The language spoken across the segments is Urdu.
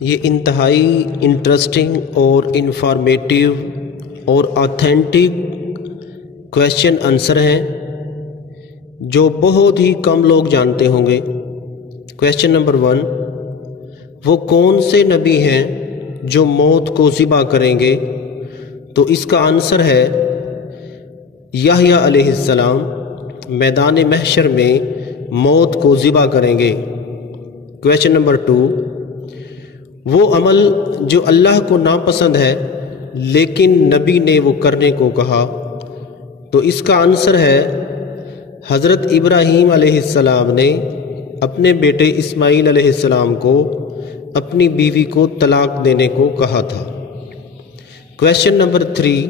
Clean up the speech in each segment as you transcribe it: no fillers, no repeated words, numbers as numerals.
یہ انتہائی انٹرسٹنگ اور انفارمیٹیو اور آتھینٹک کویشچن آنسر ہیں جو بہت ہی کم لوگ جانتے ہوں گے۔ کویشچن نمبر 1، وہ کون سے نبی ہیں جو موت کو ذبح کریں گے؟ تو اس کا آنسر ہے یحییٰ علیہ السلام میدان محشر میں موت کو ذبح کریں گے۔ کویشچن نمبر 2، وہ عمل جو اللہ کو ناپسند ہے لیکن نبی نے وہ کرنے کو کہا، تو اس کا آنسر ہے حضرت ابراہیم علیہ السلام نے اپنے بیٹے اسماعیل علیہ السلام کو اپنی بیوی کو طلاق دینے کو کہا تھا۔ کویشچن نمبر 3،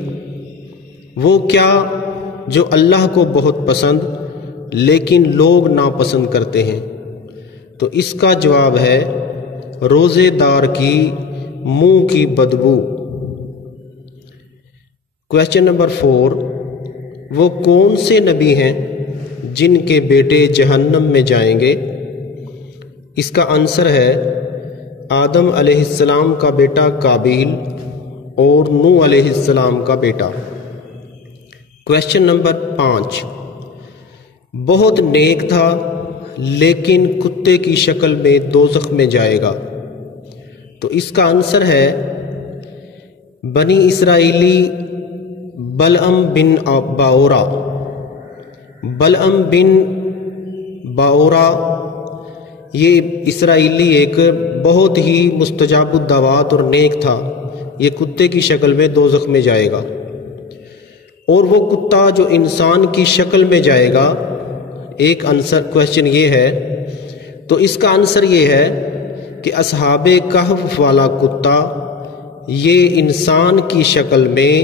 وہ کیا جو اللہ کو بہت پسند لیکن لوگ ناپسند کرتے ہیں؟ تو اس کا جواب ہے روزے دار کی منہ کی بدبو۔ کویشچن نمبر 4، وہ کون سے نبی ہیں جن کے بیٹے جہنم میں جائیں گے؟ اس کا آنسر ہے آدم علیہ السلام کا بیٹا قابیل اور نوح علیہ السلام کا بیٹا۔ کویشچن نمبر 5، بہت نیک تھا لیکن کتے کی شکل میں دوزخ میں جائے گا، تو اس کا آنسر ہے بنی اسرائیلی بلعم بن باورا۔ بلعم بن باورا یہ اسرائیلی ایک بہت ہی مستجاب الدعوات اور نیک تھا، یہ کتے کی شکل میں دوزخ میں جائے گا۔ اور وہ کتا جو انسان کی شکل میں جائے گا، ایک آنسر کویشچن یہ ہے، تو اس کا آنسر یہ ہے کہ اصحاب کہف والا کتا یہ انسان کی شکل میں